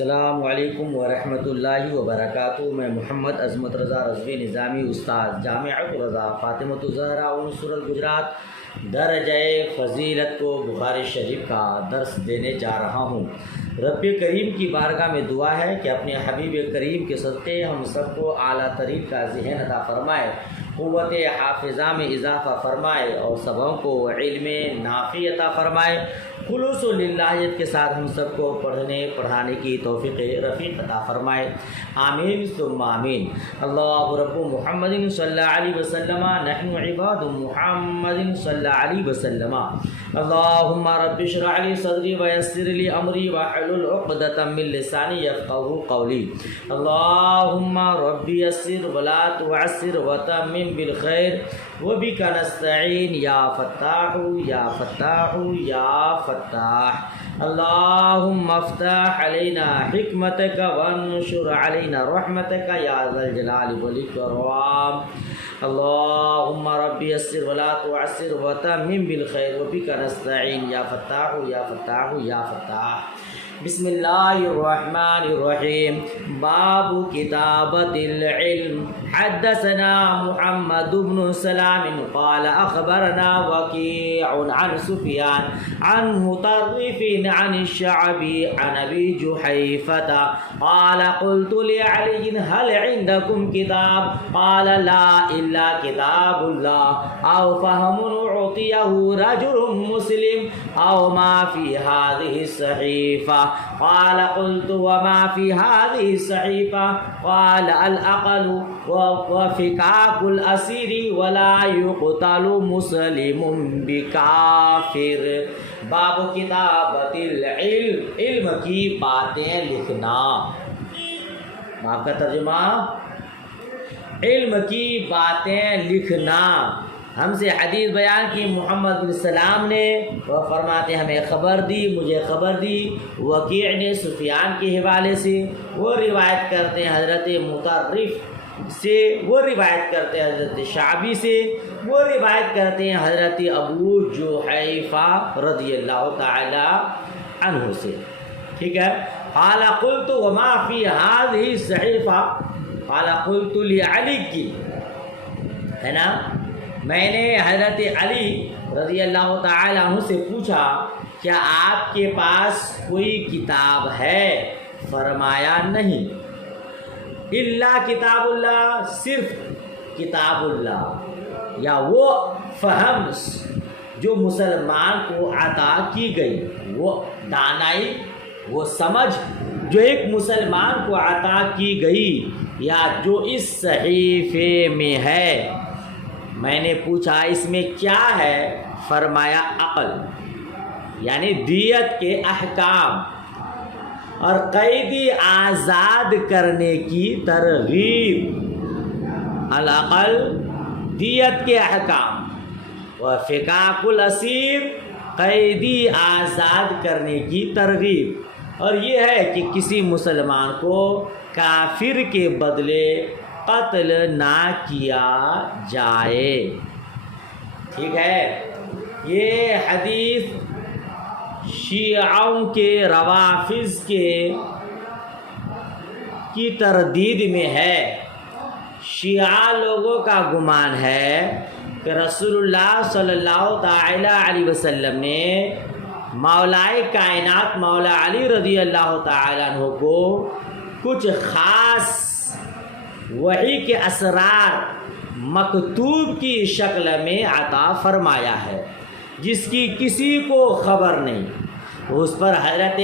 السلام علیکم ورحمۃ اللہ وبرکاتہ۔ میں محمد عظمت رضا رضوی نظامی استاد جامعۃ رضا فاطمۃ الزہرا عنصر الگجرات درجہ فضیلت کو بخاری شریف کا درس دینے جا رہا ہوں۔ رب کریم کی بارگاہ میں دعا ہے کہ اپنے حبیب کریم کے صدقے ہم سب کو اعلیٰ ترین کا ذہن عطا فرمائے، قوت حافظہ میں اضافہ فرمائے اور سبوں کو علم نافع عطا فرمائے۔ خلوص و للہیت کے ساتھ ہم سب کو پڑھانے کی توفیق رفیق عطا فرمائے، آمین ثم آمین۔ اللہ رب محمد صلی اللہ علیہ وسلم، نحن عباد محمد صلی اللہ علیہ وسلم۔ اللہم رب اشرح لی صدری ویسر لی امری واحلل عقدۃ من لسانی یفقہوا قولی۔ اللہم رب یسر ولا تعسر وتمم بالخیر وبک نستعین یا فتاح یا فتاح یا فتاح۔ اللہم افتح علینا حکمتک وانشر علینا رحمتک یا ذا الجلال والاکرام۔ اللہم رب یسر ولا تعسر وتمم بالخیر وبک نستعین یا فتاح یا فتاح یا فتاح۔ بسم اللہ الرحمن الرحیم۔ باب کتابت العلم۔ حدثنا محمد بن سلام قال اخبرنا وکیع عن سفیان عن مطرف عن الشعبی عن ابی جحیفۃ قال قلت لعلی هل عندکم کتاب قال لا الا کتاب اللہ او فهم اعطیه رجل مسلم او ما فی هذه الصحیفہ قال قلت وما في هذه الصحيفة قال العقل وفكاك الأسير ولا يقتل مسلم بكافر۔ باب کتابت العلم، علم کی باتیں لکھنا۔ باب کا ترجمہ علم کی باتیں لکھنا۔ ہم سے حدیث بیان کی محمد بن سلام نے، وہ فرماتے ہمیں خبر دی، مجھے خبر دی وکیع نے سفیان کے حوالے سے، وہ روایت کرتے ہیں حضرت مطرف سے، وہ روایت کرتے ہیں حضرت شعبی سے، وہ روایت کرتے ہیں حضرت ابو جحیفہ رضی اللہ تعالی عنہ سے، ٹھیک ہے۔ قال قلت وما فی هذه الصحیفہ قال قلت لعلی کی، ہے نا، میں نے حضرت علی رضی اللہ تعالی عنہ سے پوچھا کیا آپ کے پاس کوئی کتاب ہے؟ فرمایا نہیں، الا کتاب اللہ، صرف کتاب اللہ، یا وہ فہم جو مسلمان کو عطا کی گئی، وہ دانائی، وہ سمجھ جو ایک مسلمان کو عطا کی گئی، یا جو اس صحیفے میں ہے۔ میں نے پوچھا اس میں کیا ہے؟ فرمایا عقل، یعنی دیت کے احکام اور قیدی آزاد کرنے کی ترغیب۔ العقل، دیت کے احکام، وفکاک الاسیر، قیدی آزاد کرنے کی ترغیب، اور یہ ہے کہ کسی مسلمان کو کافر کے بدلے قتل نہ کیا جائے، ٹھیک ہے۔ یہ حدیث شیعوں کے، روافض کی تردید میں ہے۔ شیعہ لوگوں کا گمان ہے کہ رسول اللہ صلی اللہ تعالی علیہ وسلم نے مولائے کائنات مولا علی رضی اللہ تعالی عنہ کو کچھ خاص وحی کے اسرار مکتوب کی شکل میں عطا فرمایا ہے، جس کی کسی کو خبر نہیں۔ اس پر حضرت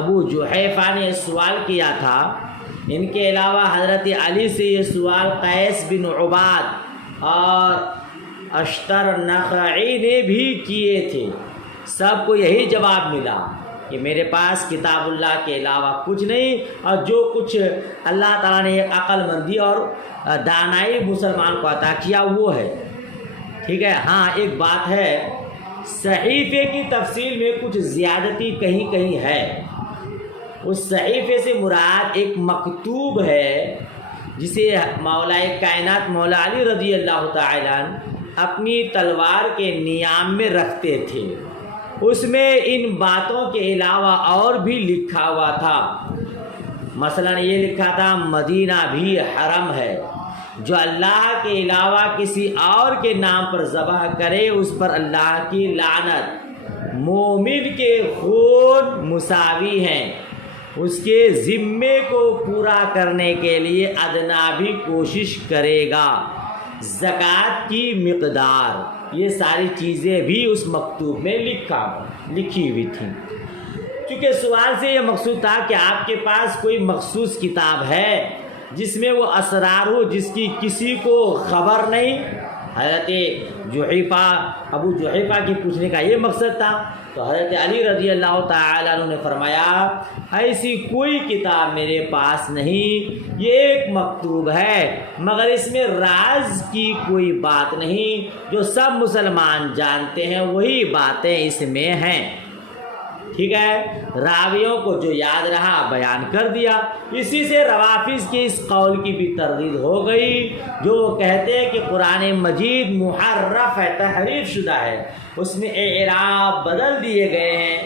ابو جحیفہ نے سوال کیا تھا۔ ان کے علاوہ حضرت علی سے یہ سوال قیس بن عباد اور اشتر نخعی نے بھی کیے تھے۔ سب کو یہی جواب ملا کہ میرے پاس کتاب اللہ کے علاوہ کچھ نہیں، اور جو کچھ اللہ تعالیٰ نے ایک عقل مندی اور دانائی مسلمان کو عطا کیا وہ ہے، ٹھیک ہے۔ ہاں ایک بات ہے، صحیفے کی تفصیل میں کچھ زیادتی کہیں کہیں ہے۔ اس صحیفے سے مراد ایک مکتوب ہے جسے مولائے کائنات مولا علی رضی اللہ تعالیٰ عنہ اپنی تلوار کے نیام میں رکھتے تھے، اس میں ان باتوں کے علاوہ اور بھی لکھا ہوا تھا۔ مثلا یہ لکھا تھا مدینہ بھی حرم ہے، جو اللہ کے علاوہ کسی اور کے نام پر ذبح کرے اس پر اللہ کی لعنت، مومن کے خون مساوی ہیں، اس کے ذمے کو پورا کرنے کے لیے ادنا بھی کوشش کرے گا، زکوٰۃ کی مقدار، یہ ساری چیزیں بھی اس مکتوب میں لکھی ہوئی تھیں۔ چونکہ سوال سے یہ مقصود تھا کہ آپ کے پاس کوئی مخصوص کتاب ہے جس میں وہ اسرار ہو جس کی کسی کو خبر نہیں۔ حضرت ابو جحیفہ کے پوچھنے کا یہ مقصد تھا، تو حضرت علی رضی اللہ تعالیٰ عنہ نے فرمایا ایسی کوئی کتاب میرے پاس نہیں، یہ ایک مکتوب ہے مگر اس میں راز کی کوئی بات نہیں، جو سب مسلمان جانتے ہیں وہی باتیں اس میں ہیں۔ ٹھیک ہے، راویوں کو جو یاد رہا بیان کر دیا۔ اسی سے روافظ کے اس قول کی بھی تردید ہو گئی جو کہتے ہیں کہ قرآن مجید محرف ہے، تحریف شدہ ہے، اس میں اعراب بدل دیے گئے ہیں،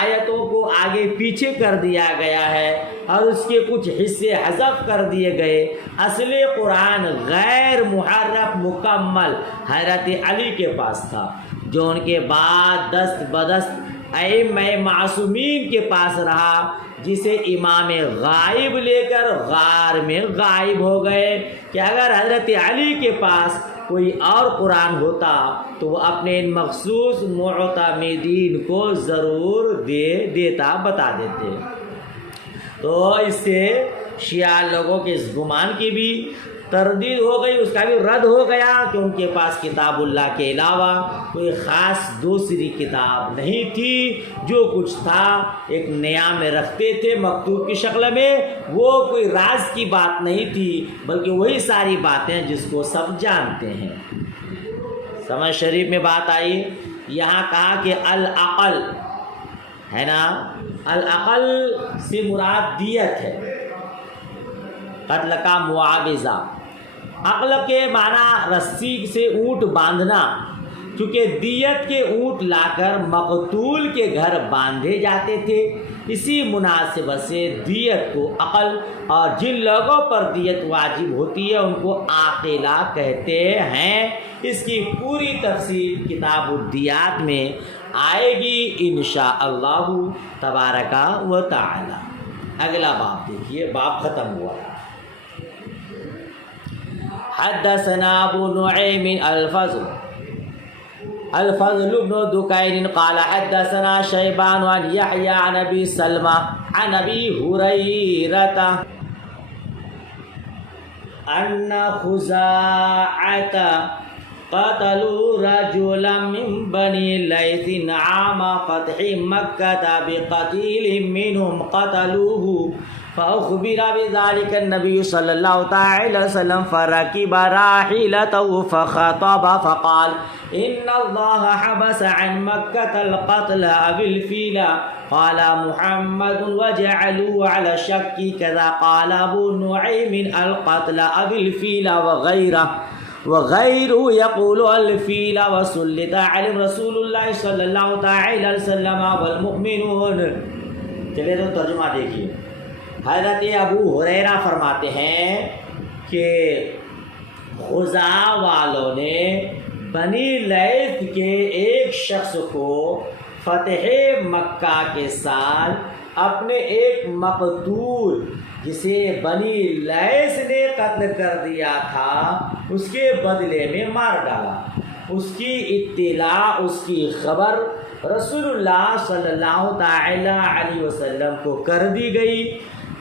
آیتوں کو آگے پیچھے کر دیا گیا ہے اور اس کے کچھ حصے حذف کر دیے گئے۔ اصل قرآن غیر محرف مکمل حضرت علی کے پاس تھا، جو ان کے بعد دست بدست ائمہ معصومین کے پاس رہا، جسے امام غائب لے کر غار میں غائب ہو گئے کہ اگر حضرت علی کے پاس کوئی اور قرآن ہوتا تو وہ اپنے ان مخصوص معتمدین کو ضرور بتا دیتے۔ تو اس سے شیعہ لوگوں کے اس گمان کی بھی تردید ہو گئی، اس کا بھی رد ہو گیا کہ ان کے پاس کتاب اللہ کے علاوہ کوئی خاص دوسری کتاب نہیں تھی، جو کچھ تھا ایک نیا میں رکھتے تھے مکتوب کی شکل میں، وہ کوئی راز کی بات نہیں تھی بلکہ وہی ساری باتیں جس کو سب جانتے ہیں۔ سمجھ شریف میں بات آئی، یہاں کہا کہ العقل ہے نا، العقل سے مراد دیت ہے، قتل کا معاوضہ۔ عقل کے معنی رسی سے اونٹ باندھنا، کیونکہ دیت کے اونٹ لا کر مقتول کے گھر باندھے جاتے تھے، اسی مناسبت سے دیت کو عقل، اور جن لوگوں پر دیت واجب ہوتی ہے ان کو عاقلہ کہتے ہیں۔ اس کی پوری تفصیل کتاب الدیات میں آئے گی انشاءاللہ تبارک و تعالی۔ اگلا باب دیکھیے، باب ختم ہوا۔ حدثنا ابو نعیم الفضل بن دكين قال حدثنا شيبان عن يحيى عن ابي سلمة عن ابي هريرة ان خزاعة قتلوا رجلا من بني ليث عام فتح مكة بقتيل منهم قتلوه فأخبر بذلك النبي صلى الله تعالى وسلم فركب راحلته فخطب فقال إن الله حبس عن مكة القتل أبي الفيل قال محمد وجعلوا على الشك كذا قال أبو نعيم القتل أبي الفيل وغيره يقول الفيل وسلط عليهم رسول الله صلى الله تعالى وسلم والمؤمنون۔ چلے تو ترجمہ دیکھیے۔ حضرت ابو ہریرہ فرماتے ہیں کہ خزاع والوں نے بنی لیث کے ایک شخص کو فتح مکہ کے سال اپنے ایک مقتول جسے بنی لیث نے قتل کر دیا تھا اس کے بدلے میں مار ڈالا۔ اس کی اطلاع، اس کی خبر رسول اللہ صلی اللہ تعالی علیہ وسلم کو کر دی گئی۔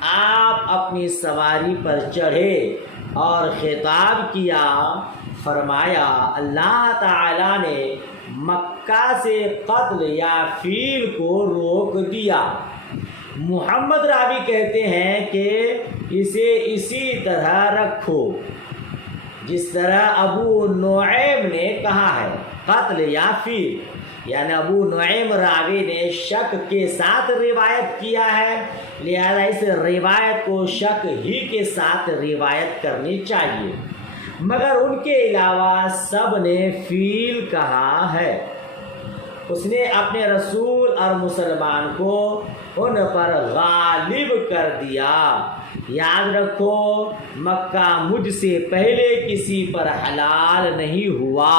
آپ اپنی سواری پر چڑھے اور خطاب کیا، فرمایا اللہ تعالیٰ نے مکہ سے قتل یا فیل کو روک دیا۔ محمد راوی کہتے ہیں کہ اسے اسی طرح رکھو جس طرح ابو نعیم نے کہا ہے، قتل یا فیل، یعنی ابو نعیم راوی نے شک کے ساتھ روایت کیا ہے، لہذا اس روایت کو شک ہی کے ساتھ روایت کرنی چاہیے، مگر ان کے علاوہ سب نے فیل کہا ہے۔ اس نے اپنے رسول اور مسلمان کو ان پر غالب کر دیا۔ یاد رکھو مکہ مجھ سے پہلے کسی پر حلال نہیں ہوا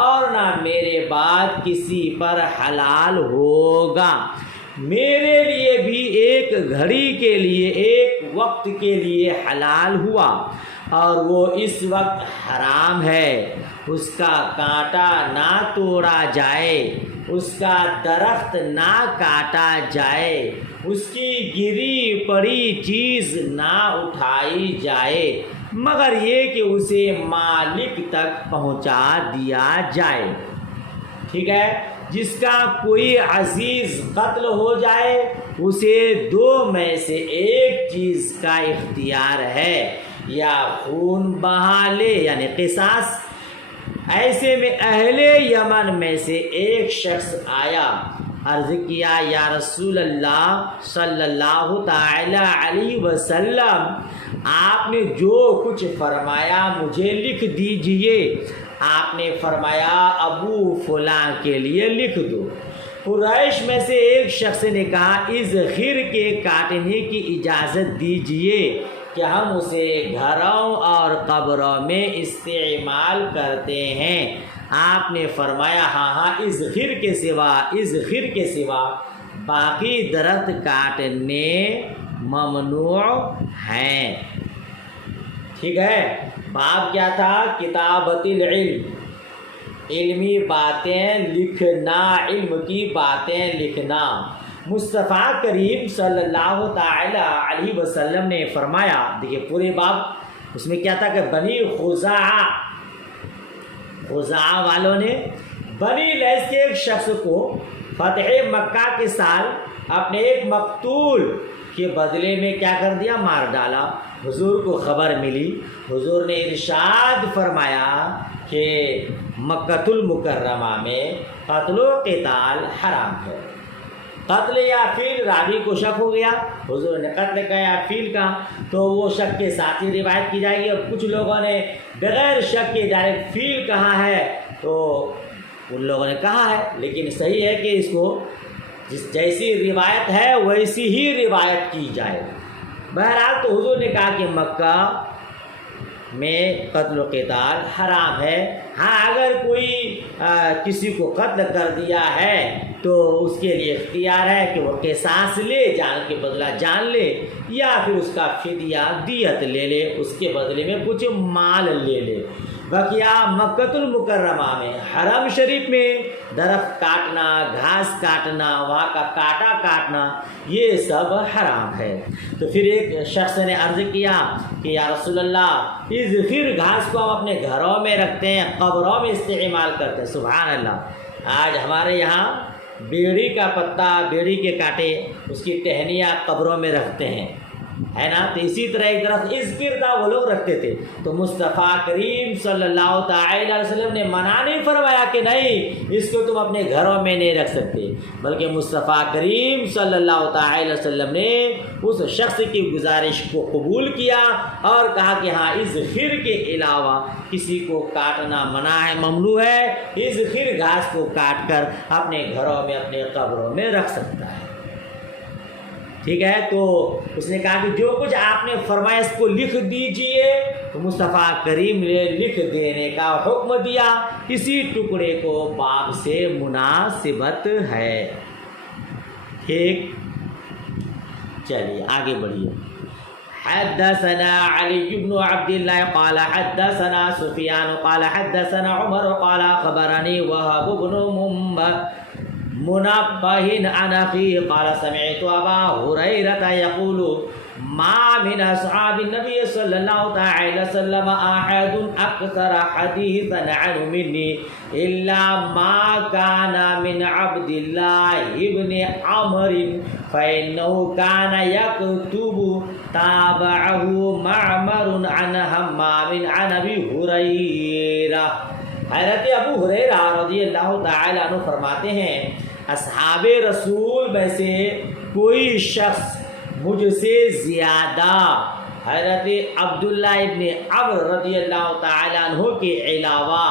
اور نہ میرے بعد کسی پر حلال ہوگا۔ میرے لیے بھی ایک گھڑی کے لیے، ایک وقت کے لیے حلال ہوا اور وہ اس وقت حرام ہے۔ اس کا کانٹا نہ توڑا جائے، اس کا درخت نہ کاٹا جائے، اس کی گری پڑی چیز نہ اٹھائی جائے، مگر یہ کہ اسے مالک تک پہنچا دیا جائے۔ ٹھیک ہے، جس کا کوئی عزیز قتل ہو جائے اسے دو میں سے ایک چیز کا اختیار ہے، یا خون بہا لے یعنی قصاص۔ ایسے میں اہل یمن میں سے ایک شخص آیا، عرض کیا یا رسول اللہ صلی اللہ تعالی علیہ وسلم، آپ نے جو کچھ فرمایا مجھے لکھ دیجئے۔ آپ نے فرمایا ابو فلاں کے لیے لکھ دو۔ قریش میں سے ایک شخص نے کہا اس خر کے کاٹنے کی اجازت دیجئے کہ ہم اسے گھروں اور قبروں میں استعمال کرتے ہیں۔ آپ نے فرمایا ہاں اس خر کے سوا باقی درخت کاٹنے ممنوع ہیں۔ ٹھیک ہے، باب کیا تھا؟ کتابت العلم، علمی باتیں لکھنا، علم کی باتیں لکھنا۔ مصطفیٰ کریم صلی اللہ تعالی علیہ وسلم نے فرمایا، دیکھیے پورے باب اس میں کیا تھا کہ بنی خزاعہ والوں نے بنی لیث کے ایک شخص کو فتح مکہ کے سال اپنے ایک مقتول کے بدلے میں کیا کر دیا؟ مار ڈالا۔ حضور کو خبر ملی، حضور نے ارشاد فرمایا کہ مکۃ المکرمہ میں قتل و قتال حرام ہے۔ قتل یا فیل، راوی کو شک ہو گیا، حضور نے قتل کا یا فیل کا، تو وہ شک کے ساتھ ہی روایت کی جائے گی۔ اور کچھ لوگوں نے بغیر شک کے ڈائریکٹ فیل کہا ہے، تو ان لوگوں نے کہا ہے، لیکن صحیح ہے کہ اس کو جیسی روایت ہے ویسی ہی روایت کی جائے۔ بہرحال تو حضور نے کہا کہ مکہ میں قتل و قتال حرام ہے۔ ہاں اگر کوئی کسی کو قتل کر دیا ہے تو اس کے لیے اختیار ہے کہ وہ قصاص لے، جان کے بدلہ جان لے، یا پھر اس کا فدیہ دیت لے لے، اس کے بدلے میں کچھ مال لے لے۔ بقیہ مکۃ المکرمہ میں، حرم شریف میں درخت کاٹنا، گھاس کاٹنا، وہاں کا کانٹا کاٹنا، یہ سب حرام ہے۔ تو پھر ایک شخص نے عرض کیا کہ یا رسول اللہ، اس پھر گھاس کو ہم اپنے گھروں میں رکھتے ہیں، قبروں میں استعمال کرتے ہیں۔ سبحان اللہ، آج ہمارے یہاں بیڑی کا پتا، بیڑی کے کانٹے، اس کی ٹہنیاں قبروں میں رکھتے ہیں، ہے نا؟ تو اسی طرح ایک درخت اذکر تھا، وہ لوگ رکھتے تھے۔ تو مصطفیٰ کریم صلی اللہ تعالی علیہ وسلم نے منع نہیں فرمایا کہ نہیں اس کو تم اپنے گھروں میں نہیں رکھ سکتے، بلکہ مصطفیٰ کریم صلی اللہ تعالی علیہ وسلم نے اس شخص کی گزارش کو قبول کیا اور کہا کہ ہاں اس خر کے علاوہ کسی کو کاٹنا منع ہے، ممنوع ہے، اس خر گھاس کو کاٹ کر اپنے گھروں میں، اپنے قبروں میں رکھ سکتا ہے۔ ٹھیک ہے، تو اس نے کہا کہ جو کچھ آپ نے فرمایا اس کو لکھ دیجئے، تو مصطفیٰ کریم نے لکھ دینے کا حکم دیا۔ اسی ٹکڑے کو باب سے مناسبت ہے۔ ٹھیک، چلیے آگے بڑھیے۔ حدثنا علی بن عبد اللہ قال حدثنا سفیان قال حدثنا عمر قال خبرني وهب بن منبه عن أخيه قال سمعت أبا هريرة يقول ما من أصحاب النبي صلى الله تعالى وسلم أحد أكثر حديثا عنه مني إلا ما كان من عبد الله بن عمرو فإنه كان يكتب تابعه معمر عن همام عن أبي هريرة۔ حضرت ابو ہریرہ رضی اللہ تعالی عنہ فرماتے ہیں، اصحاب رسول میں سے کوئی شخص مجھ سے زیادہ حضرت عبداللہ ابن عمرو رضی اللہ تعالی عنہ کے علاوہ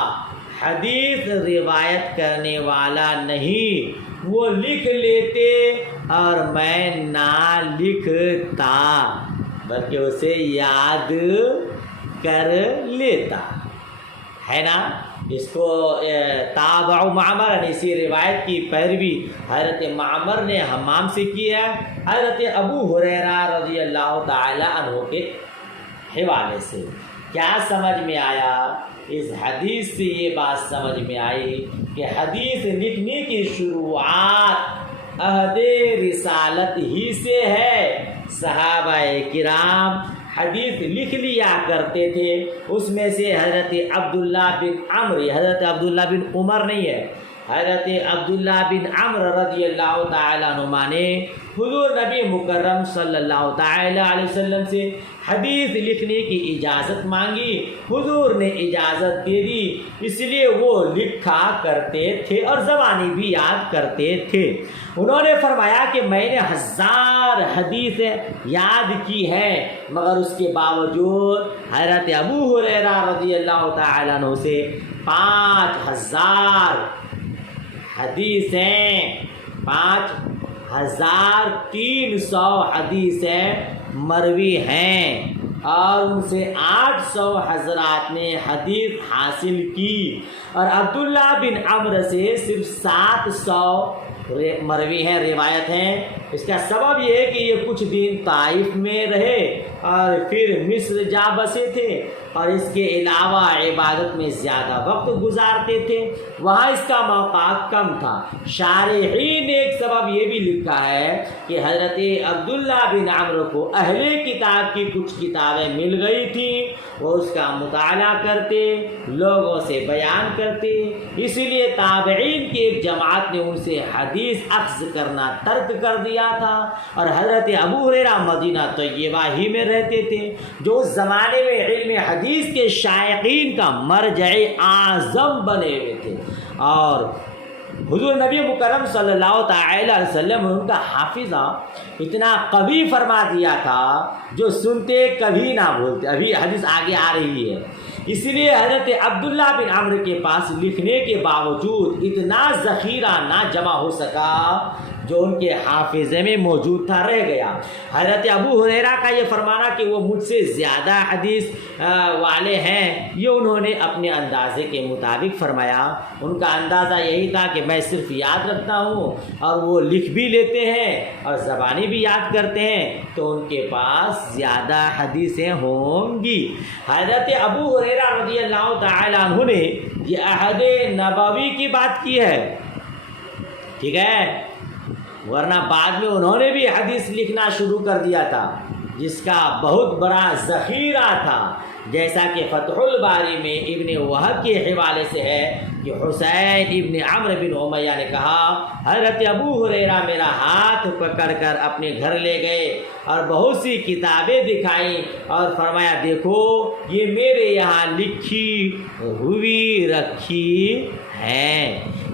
حدیث روایت کرنے والا نہیں، وہ لکھ لیتے اور میں نہ لکھتا بلکہ اسے یاد کر لیتا، ہے نا۔ اس کو تابع معمر، یعنی اسی روایت کی پیروی حضرت معمر نے حمام سے کی ہے، حضرت ابو ہریرہ رضی اللہ تعالی عنہ کے حوالے سے۔ کیا سمجھ میں آیا؟ اس حدیث سے یہ بات سمجھ میں آئی کہ حدیث لکھنے کی شروعات عہد رسالت ہی سے ہے۔ صحابہ کرام حدیث لکھ لیا کرتے تھے، اس میں سے حضرت عبداللہ بن عمر، حضرت عبداللہ بن عمر نہیں ہے، حضرت عبداللہ بن عمر رضی اللہ تعالیٰ عنہما نے حضور نبی مکرم صلی اللہ تعالیٰ علیہ وسلم سے حدیث لکھنے کی اجازت مانگی، حضور نے اجازت دے دی، اس لیے وہ لکھا کرتے تھے اور زبانی بھی یاد کرتے تھے۔ انہوں نے فرمایا کہ میں نے 1000 حدیثیں یاد کی ہیں، مگر اس کے باوجود حضرت ابو ہریرہ رضی اللہ تعالیٰ عنہ سے 5000 حدیثیں، 5300 حدیثیں مروی ہیں، اور ان سے 800 حضرات نے حدیث حاصل کی، اور عبداللہ بن عمر سے صرف 700 مروی ہیں، روایت ہیں۔ اس کا سبب یہ ہے کہ یہ کچھ دن طائف میں رہے اور پھر مصر جا بسے تھے، اور اس کے علاوہ عبادت میں زیادہ وقت گزارتے تھے، وہاں اس کا موقع کم تھا۔ شارحین نے ایک سبب یہ بھی لکھا ہے کہ حضرت عبداللہ بن عمرو کو اہل کتاب کی کچھ کتابیں مل گئی تھیں، وہ اس کا مطالعہ کرتے، لوگوں سے بیان کرتے، اسی لیے تابعین کی ایک جماعت نے ان سے حدیث اخذ کرنا ترک کر دیا تھا، اور حضرت ابو ہریرہ مدینہ طیبہ ہی میں رہتے تھے، جو اس زمانے میں علم حدیث کے شائقین کا مرجع اعظم بنے ہوئے تھے، اور حضور نبی مکرم صلی اللہ تعالی علیہ وسلم ان کا حافظہ اتنا قوی فرما دیا تھا، جو سنتے کبھی نہ بھولتے۔ ابھی حدیث آگے آ رہی ہے، اس لیے حضرت عبداللہ بن عمرو کے پاس لکھنے کے باوجود اتنا ذخیرہ نہ جمع ہو سکا جو ان کے حافظے میں موجود تھا، رہ گیا۔ حضرت ابو ہریرہ کا یہ فرمانا کہ وہ مجھ سے زیادہ حدیث والے ہیں، یہ انہوں نے اپنے اندازے کے مطابق فرمایا۔ ان کا اندازہ یہی تھا کہ میں صرف یاد رکھتا ہوں، اور وہ لکھ بھی لیتے ہیں اور زبانی بھی یاد کرتے ہیں، تو ان کے پاس زیادہ حدیثیں ہوں گی۔ حضرت ابو ہریرہ رضی اللہ تعالیٰ عنہ نے یہ عہد نبوی کی بات کی ہے، ٹھیک ہے، ورنہ بعد میں انہوں نے بھی حدیث لکھنا شروع کر دیا تھا، جس کا بہت بڑا ذخیرہ تھا، جیسا کہ فتح الباری میں ابن وہب کے حوالے سے ہے کہ حسین ابن عمرو بن امیہ نے کہا حضرت ابو ہریرہ میرا ہاتھ پکڑ کر اپنے گھر لے گئے اور بہت سی کتابیں دکھائیں اور فرمایا دیکھو یہ میرے یہاں لکھی ہوئی رکھی ہیں۔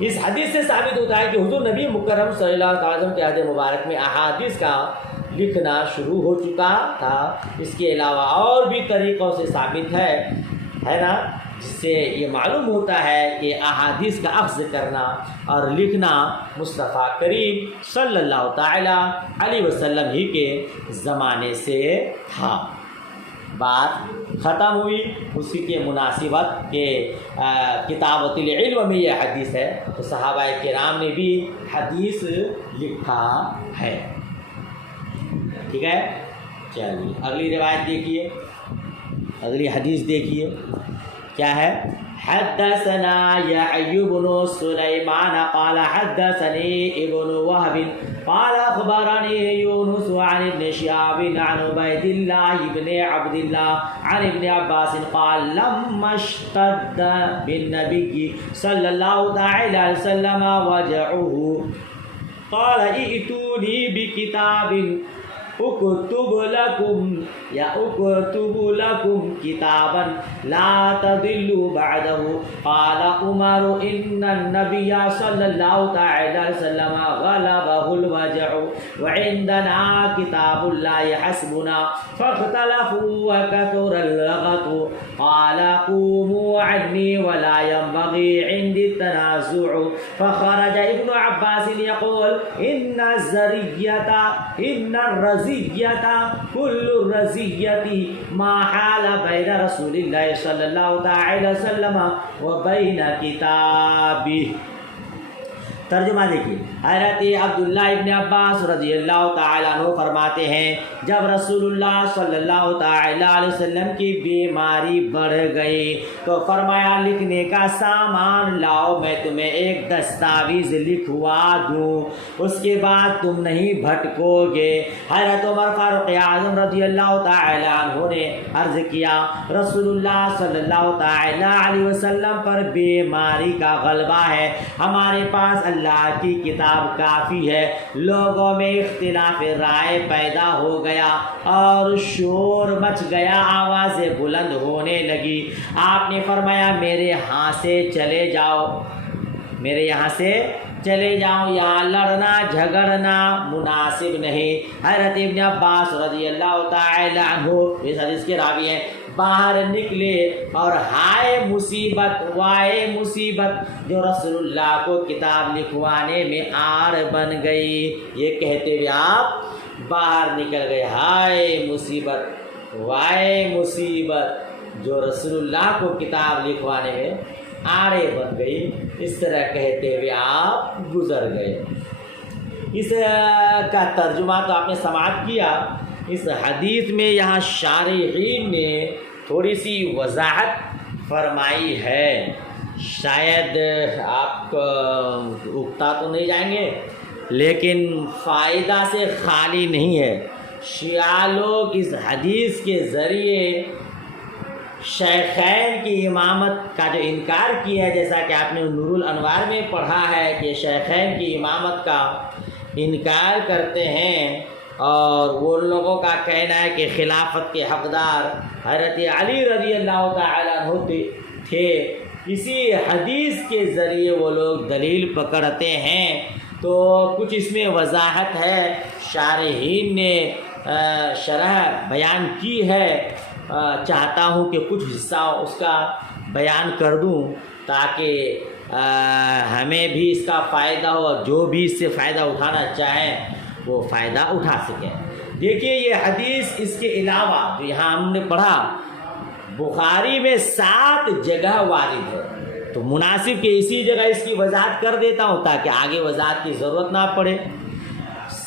اس حدیث سے ثابت ہوتا ہے کہ حضور نبی مکرم صلی اللہ علیہ وسلم کے عہد مبارک میں احادیث کا لکھنا شروع ہو چکا تھا۔ اس کے علاوہ اور بھی طریقوں سے ثابت ہے نا، جس سے یہ معلوم ہوتا ہے کہ احادیث کا اخذ کرنا اور لکھنا مصطفیٰ کریم صلی اللہ تعالی علیہ وسلم ہی کے زمانے سے تھا۔ بات ختم ہوئی اسی کے مناسبت کہ کتابۃ العلم میں یہ حدیث ہے، تو صحابہ کرام نے بھی حدیث لکھا ہے، ٹھیک ہے۔ چلیے اگلی روایت دیکھیے، اگلی حدیث دیکھیے کیا ہے۔ حدثنا يحيى بن سليمان قال حدثني ابن وهب قال اخبرني يونس عن ابن شهاب عن عبيد الله بن عبد الله عن ابن عباس قال لما اشتد بالنبي صلى الله تعالى عليه وسلم وجعه قال ائتوني بكتاب اکتب لکم کتابا لا تضلوا بعده قال عمر ان النبي صلی اللہ تعالی علیہ وسلم غلبه الوجع وعندنا کتاب اللہ حسبنا فاختلفوا وكثر اللغط قال قوموا عني ولا ينبغي عندي التنازع فخرج ابن عباس يقول إن الرزية كل الرزية ما حال بين رسول الله صلى الله عليه وسلم وبين كتابه. ترجمہ دیکھیے. حضرت عبداللہ ابن عباس رضی اللہ تعالیٰ عنہ فرماتے ہیں جب رسول اللہ صلی اللہ تعالیٰ علیہ وسلم کی بیماری بڑھ گئی تو فرمایا لکھنے کا سامان لاؤ، میں تمہیں ایک دستاویز لکھوا دوں، اس کے بعد تم نہیں بھٹکو گے. حضرت عمر فاروق اعظم رضی اللہ تعالیٰ عنہ نے عرض کیا رسول اللہ صلی اللہ تعالیٰ علیہ وسلم پر بیماری کا غلبہ ہے، ہمارے پاس اللہ کی کتاب کافی ہے. لوگوں میں اختلاف رائے پیدا ہو گیا اور شور مچ گیا، آوازیں بلند ہونے لگی. آپ نے فرمایا میرے یہاں سے چلے جاؤ، میرے یہاں سے چلے جاؤ، یہاں لڑنا جھگڑنا مناسب نہیں. حضرت ابن عباس رضی اللہ تعالی عنہ اس حدیث کے راوی ہیں، باہر نکلے اور ہائے مصیبت وائے مصیبت جو رسول اللہ کو کتاب لکھوانے میں آڑ بن گئی. یہ کہتے ہوئے آپ باہر نکل گئے، ہائے مصیبت وائے مصیبت جو رسول اللہ کو کتاب لکھوانے میں آڑے بن گئی. اس طرح کہتے ہوئے آپ گزر گئے. اس کا ترجمہ تو آپ نے سماعت کیا. اس حدیث میں یہاں شارحین نے تھوڑی سی وضاحت فرمائی ہے، شاید آپ اکتا تو نہیں جائیں گے لیکن فائدہ سے خالی نہیں ہے. شیعہ لوگ اس حدیث کے ذریعے شیخین کی امامت کا جو انکار کیا ہے، جیسا کہ آپ نے نور الانوار میں پڑھا ہے کہ شیخین کی امامت کا انکار کرتے ہیں، اور وہ لوگوں کا کہنا ہے کہ خلافت کے حقدار حضرت علی رضی اللہ تعالیٰ عنہ تھے. اسی حدیث کے ذریعے وہ لوگ دلیل پکڑتے ہیں. تو کچھ اس میں وضاحت ہے، شارحین نے شرح بیان کی ہے. چاہتا ہوں کہ کچھ حصہ اس کا بیان کر دوں تاکہ ہمیں بھی اس کا فائدہ ہو اور جو بھی اس سے فائدہ اٹھانا چاہیں وہ فائدہ اٹھا سکیں. دیکھیے یہ حدیث اس کے علاوہ جو یہاں ہم نے پڑھا بخاری میں 7 جگہ وارد ہے، تو مناسب کہ اسی جگہ اس کی وضاحت کر دیتا ہوں تاکہ آگے وضاحت کی ضرورت نہ پڑے.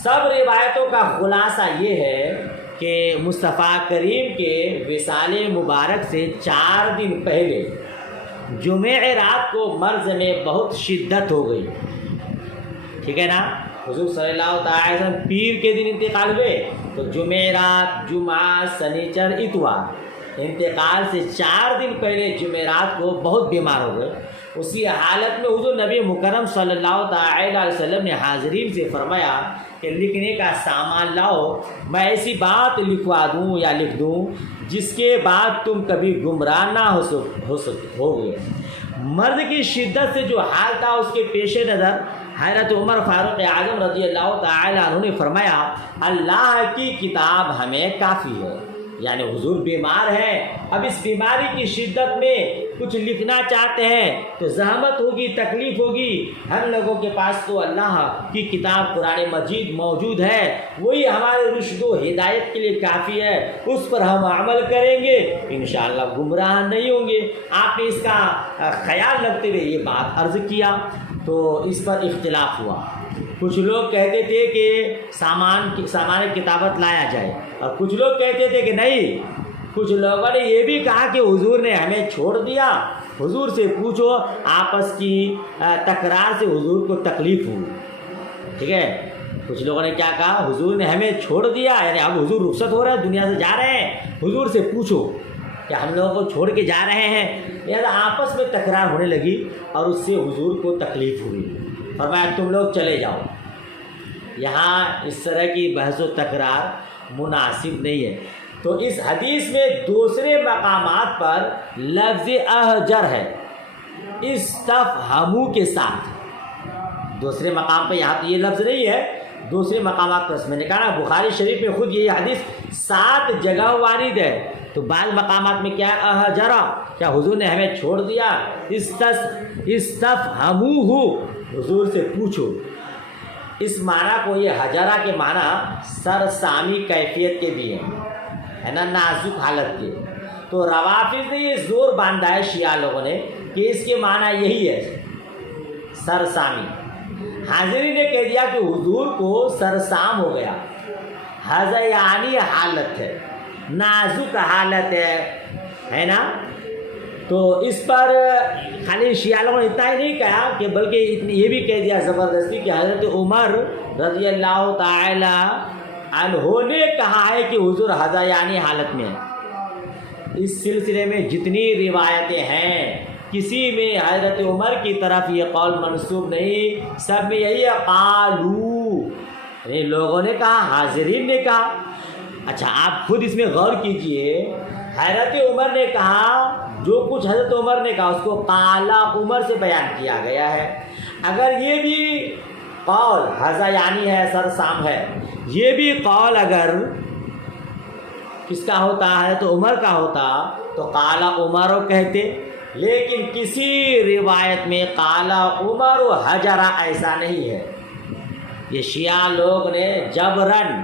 سب روایتوں کا خلاصہ یہ ہے کہ مصطفیٰ کریم کے وصال مبارک سے 4 دن پہلے جمعہ رات کو مرض میں بہت شدت ہو گئی. ٹھیک ہے نا، حضور صلی اللہ تعالی وسلم پیر کے دن انتقال ہوئے، تو جمعرات جمعہ سنیچر اتوار انتقال سے 4 دن پہلے جمعرات کو بہت بیمار ہو گئے. اسی حالت میں حضور نبی مکرم صلی اللہ تعالی علیہ وسلم نے حاضرین سے فرمایا کہ لکھنے کا سامان لاؤ، میں ایسی بات لکھوا دوں یا لکھ دوں جس کے بعد تم کبھی گمراہ نہ ہو گئے. مرض کی شدت سے جو حال تھا اس کے پیش نظر حضرت عمر فاروق اعظم رضی اللہ تعالی عنہ نے فرمایا اللہ کی کتاب ہمیں کافی ہے. یعنی حضور بیمار ہیں، اب اس بیماری کی شدت میں کچھ لکھنا چاہتے ہیں تو زحمت ہوگی، تکلیف ہوگی. ہم لوگوں کے پاس تو اللہ کی کتاب قرآن مجید موجود ہے، وہی ہمارے رشد و ہدایت کے لیے کافی ہے، اس پر ہم عمل کریں گے، انشاءاللہ گمراہ نہیں ہوں گے. آپ نے اس کا خیال رکھتے ہوئے یہ بات عرض کیا تو اس پر اختلاف ہوا. کچھ لوگ کہتے تھے کہ سامان کتابت لایا جائے، اور کچھ لوگ کہتے تھے کہ نہیں. کچھ لوگوں نے یہ بھی کہا کہ حضور نے ہمیں چھوڑ دیا، حضور سے پوچھو. آپس کی تکرار سے حضور کو تکلیف ہوئی. ٹھیک ہے، کچھ لوگوں نے کیا کہا، حضور نے ہمیں چھوڑ دیا، یعنی اب حضور رخصت ہو رہا ہے، دنیا سے جا رہے ہیں، حضور سے پوچھو کہ ہم لوگوں کو چھوڑ کے جا رہے ہیں. یعنی آپس میں تکرار ہونے لگی اور اس سے حضور کو تکلیف ہوئی. فرمایا تم لوگ چلے جاؤ. یہاں اس طرح کی بحث و تکرار مناسب نہیں ہے. تو اس حدیث میں دوسرے مقامات پر لفظ احجر ہے استفہمو کے ساتھ. دوسرے مقام پہ یہاں تو یہ لفظ نہیں ہے، دوسرے مقامات پر میں نے کہا بخاری شریف میں خود یہ حدیث 7 جگہ وارد ہے. تو بعض مقامات میں کیا احجرا، کیا حضور نے ہمیں چھوڑ دیا؟ استفہموہ، حضور سے پوچھو۔ اس معنی کو یہ حجرا کے معنی سرسامی کیفیت کے بھی ہے نا، نازک حالت کے۔ تو روافض نے یہ زور باندھا ہے شیعہ لوگوں نے کہ اس کے معنی یہی ہے سرسامی۔ حاضرین نے کہہ دیا کہ حضور کو سرسام ہو گیا، ہذیانی حالت ہے، نازک حالت ہے نا۔ تو اس پر خالی شیعہ لوگوں نے اتنا ہی نہیں کہا کہ بلکہ یہ بھی کہہ دیا زبردستی کہ حضرت عمر رضی اللہ تعالی عنہ نے کہا ہے کہ حضور ہذیانی حالت میں ہے۔ اس سلسلے میں جتنی روایتیں ہیں کسی میں حضرت عمر کی طرف یہ قول منسوب نہیں، سب میں یہی ہے قالو، یعنی لوگوں نے کہا، حاضرین نے کہا۔ اچھا آپ خود اس میں غور کیجئے، حضرت عمر نے کہا، جو کچھ حضرت عمر نے کہا اس کو قالا عمر سے بیان کیا گیا ہے۔ اگر یہ بھی قول ہذیانی ہے، سرسام ہے، یہ بھی قول اگر کس کا ہوتا ہے تو عمر کا ہوتا تو قالا عمر کہتے، لیکن کسی روایت میں قالا عمر و حجرا ایسا نہیں ہے۔ یہ شیعہ لوگ نے جبرن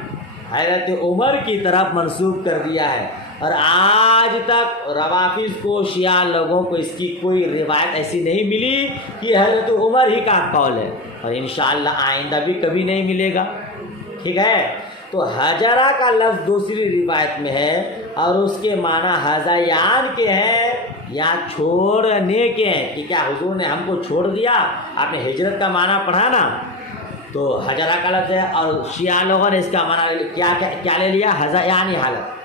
حضرت عمر کی طرف منسوب کر دیا ہے، اور آج تک روافض کو، شیعہ لوگوں کو اس کی کوئی روایت ایسی نہیں ملی کہ حضرت عمر ہی کا قول ہے، اور انشاءاللہ آئندہ بھی کبھی نہیں ملے گا، ٹھیک ہے۔ تو حجرہ کا لفظ دوسری روایت میں ہے اور اس کے معنی ہذیان کے ہیں یا چھوڑنے کے ہیں، کہ کیا حضور نے ہم کو چھوڑ دیا؟ آپ نے ہجرت کا معنی پڑھا نا، تو حجرہ کا لفظ ہے، اور شیعہ لوگوں نے اس کا معنی کیا لے لیا؟ ہذیانی حالت۔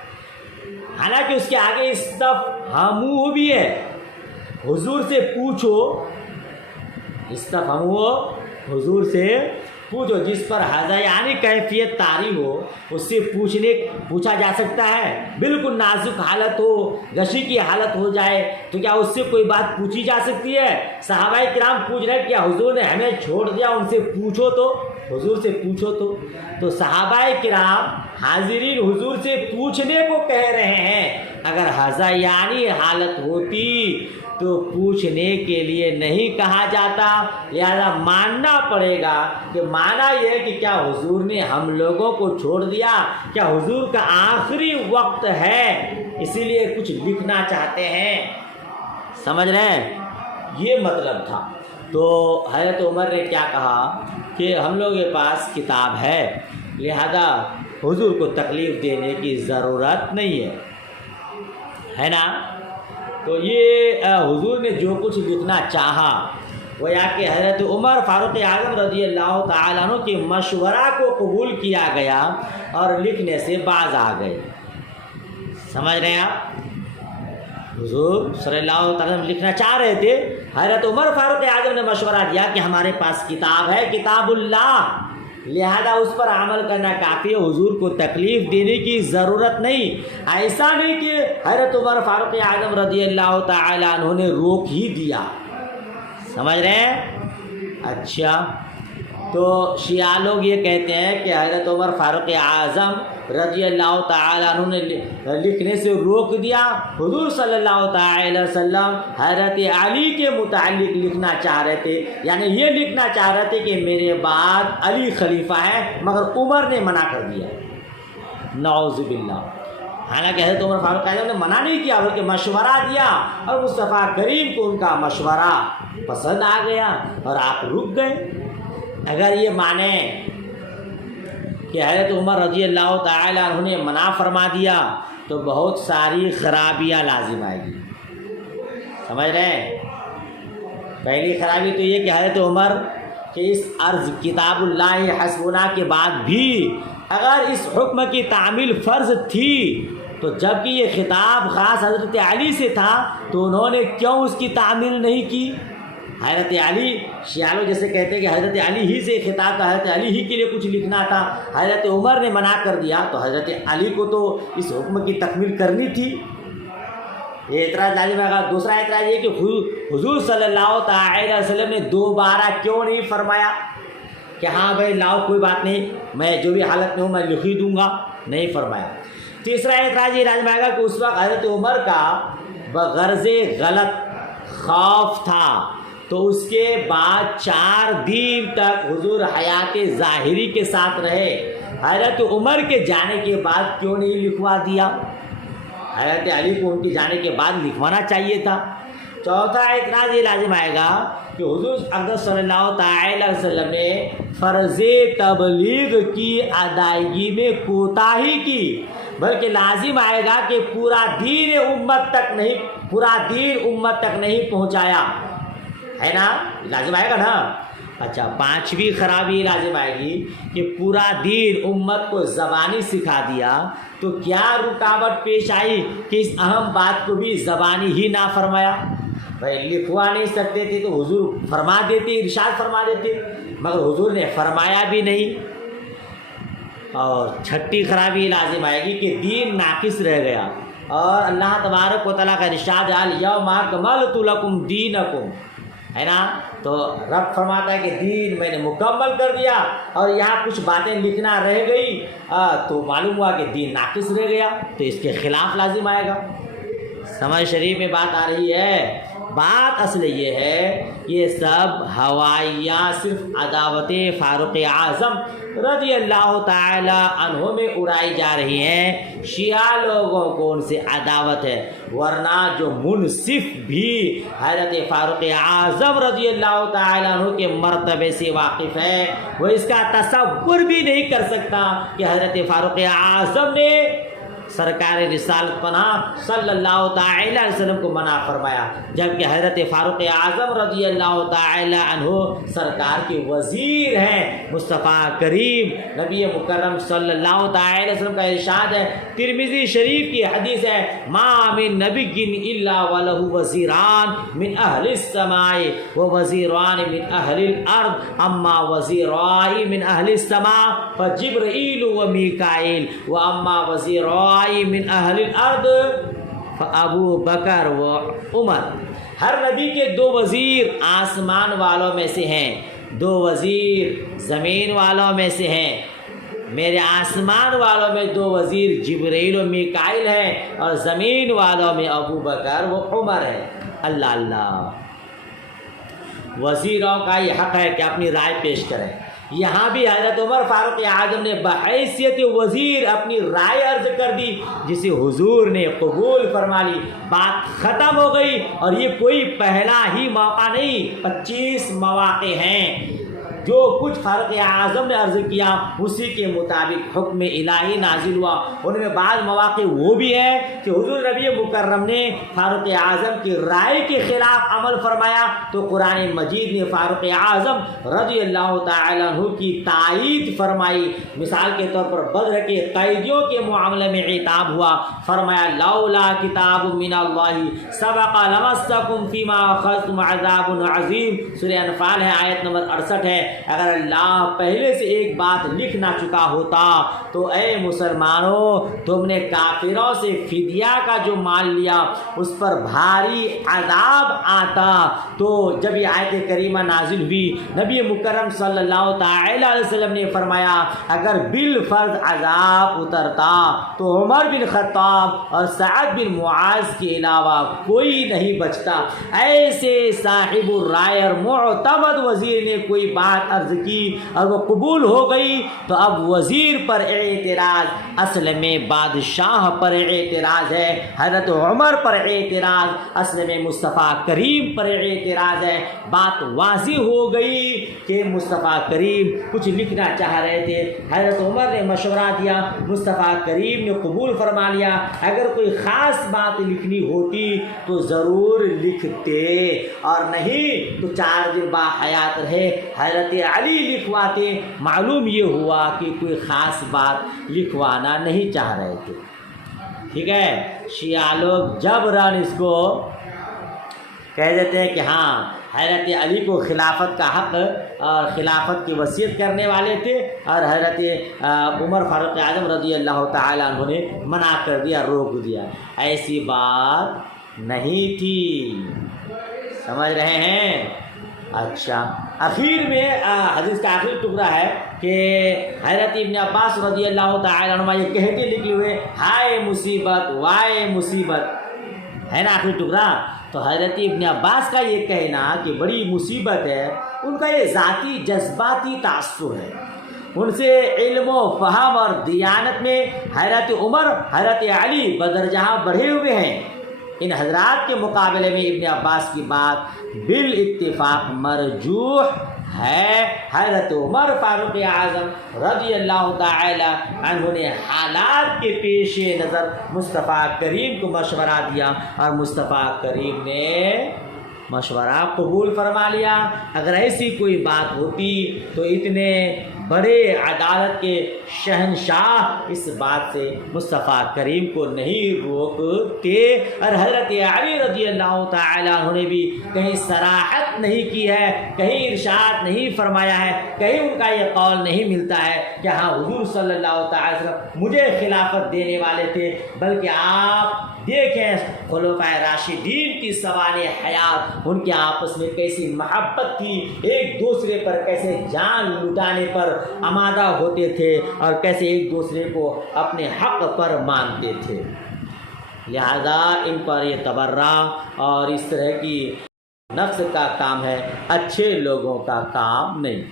حالانکہ اس کے آگے استفہموہ بھی ہے، حضور سے پوچھو، استفہموہ حضور سے پوچھو، جس پر ہذیانی کیفیت طاری ہو اس سے پوچھا جا سکتا ہے۔ بالکل نازک حالت ہو، غشی کی حالت ہو جائے تو کیا اس سے کوئی بات پوچھی جا سکتی ہے؟ صحابہ کرام پوچھ رہے کیا حضور نے ہمیں چھوڑ دیا، ان سے پوچھو تو، حضور سے پوچھو تو صحابہ کرام حاضرین حضور سے پوچھنے کو کہہ رہے ہیں۔ اگر ہذیانی حالت ہوتی تو پوچھنے کے لیے نہیں کہا جاتا، لہذا ماننا پڑے گا کہ مانا یہ ہے کہ کیا حضور نے ہم لوگوں کو چھوڑ دیا، کیا حضور کا آخری وقت ہے، اسی لیے کچھ لکھنا چاہتے ہیں، سمجھ رہے ہیں؟ یہ مطلب تھا۔ تو حضرت عمر نے کیا کہا کہ ہم لوگوں کے پاس کتاب ہے، لہذا حضور کو تکلیف دینے کی ضرورت نہیں ہے نا۔ تو یہ حضور نے جو کچھ لکھنا چاہا وہ یا کہ حضرت عمر فاروق اعظم رضی اللہ تعالیٰ عنہ کے مشورہ کو قبول کیا گیا اور لکھنے سے باز آ گئے، سمجھ رہے ہیں آپ؟ حضور صلی اللہ علیہ وسلم لکھنا چاہ رہے تھے، حضرت عمر فاروق اعظم نے مشورہ دیا کہ ہمارے پاس کتاب ہے، کتاب اللہ، لہذا اس پر عمل کرنا کافی ہے، حضور کو تکلیف دینے کی ضرورت نہیں۔ ایسا نہیں کہ حضرت عمر فاروق اعظم رضی اللہ تعالیٰ عنہ نے روک ہی دیا، سمجھ رہے ہیں؟ اچھا، تو شیعہ لوگ یہ کہتے ہیں کہ حضرت عمر فاروق اعظم رضی اللہ تعالیٰ عنہ نے لکھنے سے روک دیا، حضور صلی اللہ تعالی وسلم حضرت علی کے متعلق لکھنا چاہ رہے تھے، یعنی یہ لکھنا چاہ رہے تھے کہ میرے بعد علی خلیفہ ہے، مگر عمر نے منع کر دیا، نعوذ باللہ۔ حالانکہ حضرت عمر فاروق اعظم نے منع نہیں کیا بلکہ مشورہ دیا، اور مصطفیٰ کریم کو ان کا مشورہ پسند آ گیا اور آپ رک گئے۔ اگر یہ مانیں کہ حضرت عمر رضی اللہ تعالیٰ عنہ نے منع فرما دیا تو بہت ساری خرابیاں لازم آئے گی، سمجھ رہے ہیں؟ پہلی خرابی تو یہ کہ حضرت عمر کہ اس عرض کتاب اللہ حسبنا کے بعد بھی اگر اس حکم کی تعمیل فرض تھی تو جب کہ یہ خطاب خاص حضرت علی سے تھا تو انہوں نے کیوں اس کی تعمیل نہیں کی؟ حضرت علی، شیعہ لوگ جیسے کہتے ہیں کہ حضرت علی ہی سے خطاب تھا، حضرت علی ہی کے لیے کچھ لکھنا تھا، حضرت عمر نے منع کر دیا تو حضرت علی کو تو اس حکم کی تکمیل کرنی تھی۔ یہ اعتراض لازم ہے۔ دوسرا اعتراض یہ کہ حضور صلی اللہ تعالی وسلم نے دوبارہ کیوں نہیں فرمایا کہ ہاں بھائی لاؤ کوئی بات نہیں، میں جو بھی حالت میں ہوں میں لکھ ہی دوں گا، نہیں فرمایا۔ تیسرا اعتراض یہ لازم آئے گا کہ اس وقت حضرت عمر کا بغرض غلط خوف تھا، تو اس کے بعد 4 دن تک حضور حیات ظاہری کے ساتھ رہے، حضرت عمر کے جانے کے بعد کیوں نہیں لکھوا دیا؟ حضرت علی کو ان کے جانے کے بعد لکھوانا چاہیے تھا۔ چوتھا اعتراض یہ لازم آئے گا کہ حضور اقدس صلی اللہ تعالی علیہ وسلم نے فرض تبلیغ کی ادائیگی میں کوتاہی کی، بلکہ لازم آئے گا کہ پورا دین امت تک نہیں پہنچایا، ہے نا؟ لازم آئے گا نا۔ اچھا، 5ویں خرابی لازم آئے گی کہ پورا دین امت کو زبانی سکھا دیا، تو کیا رکاوٹ پیش آئی کہ اس اہم بات کو بھی زبانی ہی نہ فرمایا؟ بھائی لکھوا نہیں سکتے تھے تو حضور فرما دیتے، ارشاد فرما دیتے، مگر حضور نے فرمایا بھی نہیں۔ اور 6ٹھی خرابی لازم آئے گی کہ دین ناقص رہ گیا، اور اللہ تبارک و تعالیٰ کا ارشاد ہے الیوم اکملت لکم دینکم، ہے نا؟ تو رب فرماتا ہے کہ دین میں نے مکمل کر دیا، اور یہاں کچھ باتیں لکھنا رہ گئی تو معلوم ہوا کہ دین ناقص رہ گیا، تو اس کے خلاف لازم آئے گا۔ سمجھ شریف میں بات آ رہی ہے؟ بات اصل یہ ہے، یہ سب ہوائیاں صرف عداوت فاروق اعظم رضی اللہ تعالی عنہ میں اڑائی جا رہی ہیں۔ شیعہ لوگوں کو ان سے عداوت ہے، ورنہ جو منصف بھی حضرت فاروق اعظم رضی اللہ تعالی عنہ کے مرتبے سے واقف ہے، وہ اس کا تصور بھی نہیں کر سکتا کہ حضرت فاروق اعظم نے سرکار رسالت پناہ صلی اللہ تعالی علیہ وسلم کو منع فرمایا، جبکہ حضرت فاروق اعظم رضی اللہ تعالی عنہ سرکار کے وزیر ہیں۔ مصطفیٰ کریم نبی مکرم صلی اللہ تعالی علیہ وسلم کا ارشاد ہے، ترمذی شریف کی حدیث ہے، ما من نبی الا ولہ وزیران من اہل السماء ووزیران من اہل الارض، اما وزیرائی من اہل السماء فجبرائیل ومیکائیل، واما وزیرائی من اہل الارض فابو بکر و عمر۔ ہر نبی کے 2 وزیر آسمان والوں میں سے ہیں، 2 وزیر زمین والوں میں سے ہیں۔ میرے آسمان والوں میں 2 وزیر جبرائیل و میکائیل ہیں، اور زمین والوں میں ابو بکر و عمر ہے۔ اللہ اللہ، وزیروں کا یہ حق ہے کہ اپنی رائے پیش کریں۔ یہاں بھی حضرت عمر فاروق اعظم نے بحیثیت وزیر اپنی رائے عرض کر دی، جسے حضور نے قبول فرما لی، بات ختم ہو گئی۔ اور یہ کوئی پہلا ہی موقع نہیں، 25 مواقع ہیں۔ جو کچھ فاروق اعظم نے عرض کیا اسی کے مطابق حکم الہی نازل ہوا۔ ان میں بعض مواقع وہ بھی ہیں کہ حضور نبی مکرم نے فاروق اعظم کی رائے کے خلاف عمل فرمایا، تو قرآن مجید نے فاروق اعظم رضی اللہ تعالی عنہ کی تائید فرمائی۔ مثال کے طور پر بدر کے قیدیوں کے معاملے میں عتاب ہوا، فرمایا لولا کتاب من اللہ سبق لمسکم فیما اخذتم عذاب عظیم۔ سورہ انفال ہے، آیت نمبر 68 ہے۔ اگر اللہ پہلے سے ایک بات لکھ نہ چکا ہوتا تو اے مسلمانوں، تم نے کافروں سے فدیہ کا جو مال لیا اس پر بھاری عذاب آتا۔ تو جب یہ آیت کریمہ نازل ہوئی، نبی مکرم صلی اللہ تعالی علیہ وسلم نے فرمایا اگر بالفرض عذاب اترتا تو عمر بن خطاب اور سعد بن معاذ کے علاوہ کوئی نہیں بچتا۔ ایسے صاحب الرائے اور معتمد وزیر نے کوئی بات عرض کی اور وہ قبول ہو گئی، تو اب وزیر پر اعتراض اصل میں بادشاہ پر اعتراض ہے، حضرت عمر پر اعتراض اصل میں مصطفیٰ کریم پر اعتراض ہے۔ بات واضح ہو گئی کہ مصطفیٰ کریم کچھ لکھنا چاہ رہے تھے، حضرت عمر نے مشورہ دیا، مصطفیٰ کریم نے قبول فرما لیا۔ اگر کوئی خاص بات لکھنی ہوتی تو ضرور لکھتے، اور نہیں تو 4 دن باحیات رہے حضرت علی لکھواتے۔ معلوم یہ ہوا کہ کوئی خاص بات لکھوانا نہیں چاہ رہے تھے۔ ٹھیک ہے، شیعہ لوگ جبراً اس کو کہہ دیتے ہیں کہ ہاں حضرت علی کو خلافت کا حق اور خلافت کی وصیت کرنے والے تھے، اور حضرت عمر فاروق اعظم رضی اللہ تعالی عنہ نے منع کر دیا، روک دیا۔ ایسی بات نہیں تھی، سمجھ رہے ہیں؟ اچھا، آخر میں حدیث کا آخری ٹکڑا ہے کہ حضرت ابن عباس رضی اللہ تعالیٰ عنہما یہ کہتے لکھے ہوئے ہائے مصیبت وائے مصیبت، ہے نا آخری ٹکڑا. تو حضرت ابن عباس کا یہ کہنا کہ بڑی مصیبت ہے، ان کا یہ ذاتی جذباتی تاثر ہے. ان سے علم و فہم اور دیانت میں حضرت عمر حضرت علی بدرجہ بڑھے ہوئے ہیں. ان حضرات کے مقابلے میں ابن عباس کی بات بالاتفاق مرجوح ہے. حضرت عمر فاروق اعظم رضی اللہ تعالی عنہ نے حالات کے پیش نظر مصطفیٰ کریم کو مشورہ دیا اور مصطفیٰ کریم نے مشورہ قبول فرما لیا. اگر ایسی کوئی بات ہوتی تو اتنے بڑے عدالت کے شہنشاہ اس بات سے مصطفیٰ کریم کو نہیں روکتے. اور حضرت علی رضی اللہ تعالیٰ عنہ نے بھی کہیں صراحت نہیں کی ہے، کہیں ارشاد نہیں فرمایا ہے، کہیں ان کا یہ قول نہیں ملتا ہے کہ ہاں حضور صلی اللہ تعالی وسلم مجھے خلافت دینے والے تھے. بلکہ آپ دیکھیں خلفائے راشدین کی سوانح حیات، ان کے آپس میں کیسی محبت تھی، ایک دوسرے پر کیسے جان لٹانے پر آمادہ ہوتے تھے اور کیسے ایک دوسرے کو اپنے حق پر مانتے تھے. لہذا ان پر یہ تبرہ اور اس طرح کی نفس کا کام ہے، اچھے لوگوں کا کام نہیں.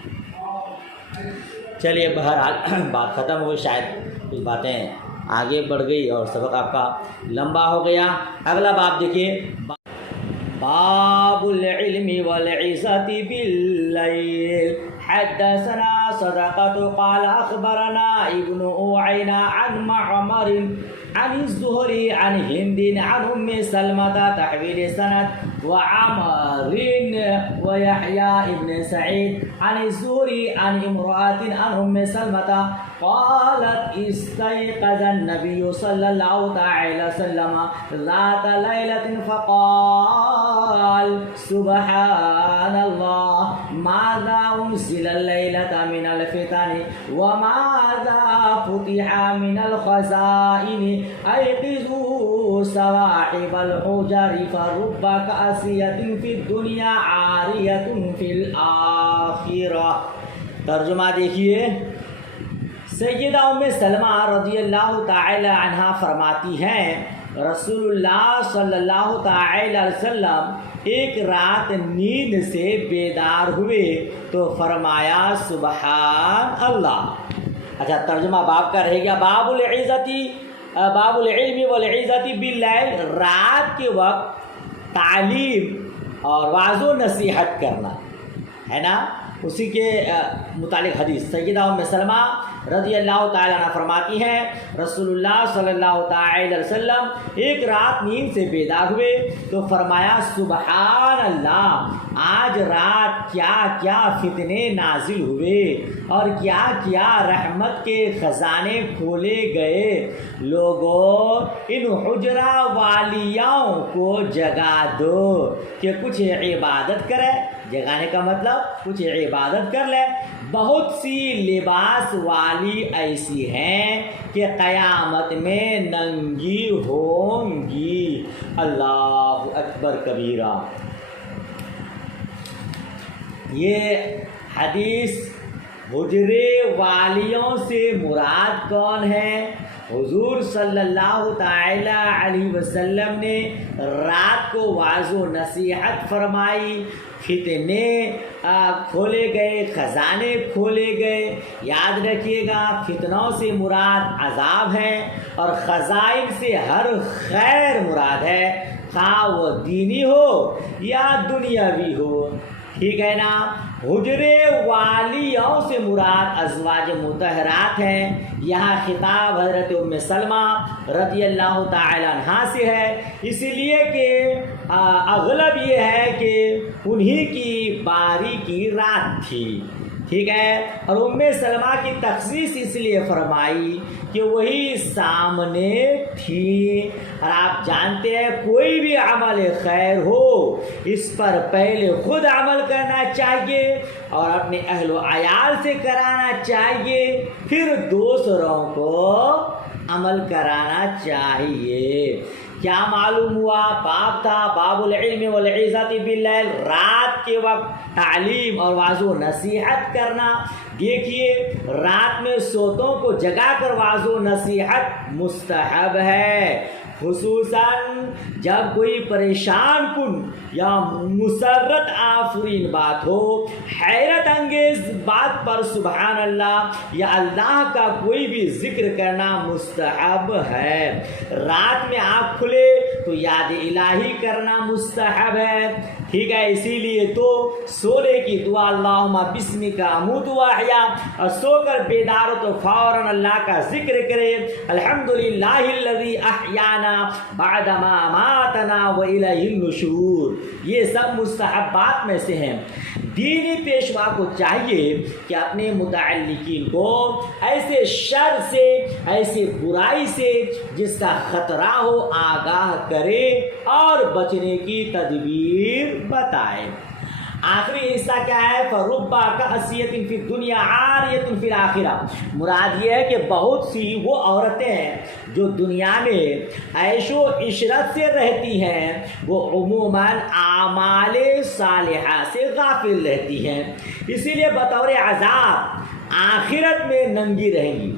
چلیے بہرحال بات ختم ہو گئی، شاید کچھ باتیں آگے بڑھ گئی اور سبق آپ کا لمبا ہو گیا. اگلا باب دیکھیے، باب العلم والعزة باللیل. حدثنا صدقة قال أخبرنا ابن أعينة عن معمر عن الزهري عن هند عن أم سلمة تحويل السند وعمر ويحيى ابن سعيد عن الزهري عن امرأة عن أم سلمة قالت استيقظ النبي صلى الله عليه وسلم ذات ليلة فقال سبحان الله ماذا أنزل الليلة من الفتن وماذا فتح من الخزائن أيقظوا صواحب الحجر فرب كأسية في الدنيا عارية في الآخرة. ترجمہ دیکھیے. سیدہ ام سلمہ رضی اللہ تعالی عنہا فرماتی ہیں رسول اللہ صلی اللہ تعالی علیہ وسلم ایک رات نیند سے بیدار ہوئے تو فرمایا سبحان اللہ. اچھا، ترجمہ باب کا رہ گیا باب العلم والعزت باللیل. رات کے وقت تعلیم اور واعظ و نصیحت کرنا ہے نا، اسی کے متعلق حدیث. سیدہ ام سلمہ رضی اللہ تعالیٰ عنہ فرماتی ہیں رسول اللہ صلی اللہ تعالی علیہ وسلم ایک رات نیند سے بیدار ہوئے تو فرمایا سبحان اللہ، آج رات کیا کیا فتنے نازل ہوئے اور کیا کیا رحمت کے خزانے کھولے گئے. لوگوں ان حجرہ والیاؤں کو جگا دو کہ کچھ عبادت کرے. جگانے کا مطلب کچھ عبادت کر لے. بہت سی لباس والی ایسی ہیں کہ قیامت میں ننگی ہوں گی. اللہ اکبر کبیرہ. یہ حدیث حجرے والیوں سے مراد کون ہے؟ حضور صلی اللہ تعالی علیہ وسلم نے رات کو واعظ و نصیحت فرمائی، فتنے کھولے گئے، خزانے کھولے گئے. یاد رکھیے گا فتنوں سے مراد عذاب ہے اور خزائن سے ہر خیر مراد ہے، خواہ وہ دینی ہو یا دنیاوی ہو. ٹھیک ہے نا. حجرے والیوں سے مراد ازواج مطہرات ہیں. یہاں خطاب حضرت ام سلمہ رضی اللہ تعالی عنہا سے ہے، اس لیے کہ اغلب یہ ہے کہ انہی کی باری کی رات تھی. ٹھیک ہے. اور ام سلمہ کی تخصیص اس لیے فرمائی کہ وہی سامنے تھی. اور آپ جانتے ہیں کوئی بھی عمل خیر ہو اس پر پہلے خود عمل کرنا چاہیے اور اپنے اہل و عیال سے کرانا چاہیے، پھر دوسروں کو عمل کرانا چاہیے. کیا معلوم ہوا؟ باب تھا باب العلم والعظت باللیل، رات کے وقت تعلیم اور واعظ و نصیحت کرنا۔ دیکھیے رات میں سوتوں کو جگا کر واعظ و نصیحت مستحب ہے، خصوصاً جب کوئی پریشان کن یا مسرت آفرین بات ہو، حیرت انگیز بات پر سبحان اللہ یا اللہ کا کوئی بھی ذکر کرنا مستحب ہے۔ رات میں آنکھ کھلے تو یاد الہی کرنا مستحب ہے، ٹھیک ہے؟ اسی لیے تو سونے کی دعا اللہم بسمک اموت و احیا، اور سو کر بیدار ہو تو فوراً اللہ کا ذکر کرے، الحمدللہ الذی احیانا بعد ما اماتنا والیہ النشور۔ یہ سب مستحبات میں سے ہیں۔ دینی پیشوا کو چاہیے کہ اپنے متعلقین کو ایسے شر سے، ایسے برائی سے جس کا خطرہ ہو آگاہ کرے اور بچنے کی تدبیر بتائے۔ آخری حصہ کیا ہے؟ فربا کاسیۃ فی الدنیا عاریۃ فی الآخرہ۔ مراد یہ ہے کہ بہت سی وہ عورتیں ہیں جو دنیا میں عیش و عشرت سے رہتی ہیں، وہ عموماً اعمال صالحہ سے غافل رہتی ہیں، اسی لیے بطور عذاب آخرت میں ننگی رہیں گی۔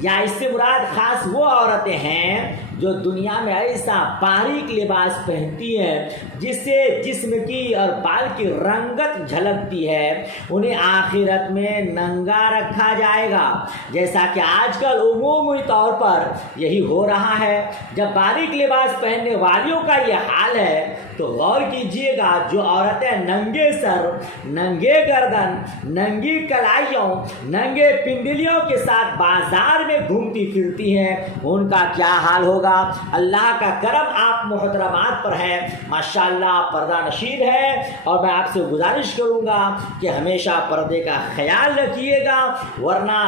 یا اس سے مراد خاص وہ عورتیں ہیں جو دنیا میں ایسا باریک لباس پہنتی ہیں جس سے جسم کی اور بال کی رنگت جھلکتی ہے، انہیں آخرت میں ننگا رکھا جائے گا، جیسا کہ آج کل عمومی طور پر یہی ہو رہا ہے۔ جب باریک لباس پہننے والیوں کا یہ حال ہے تو غور کیجئے گا، جو عورتیں ننگے سر، ننگے گردن، ننگی کلائیوں، ننگے پنڈلیوں کے ساتھ بازار میں گھومتی پھرتی ہیں، ان کا کیا حال ہوگا؟ اللہ کا کرم آپ محترمات پر ہے، ماشاءاللہ پردہ نشین ہے، اور میں آپ سے گزارش کروں گا کہ ہمیشہ پردے کا خیال رکھیے گا، ورنہ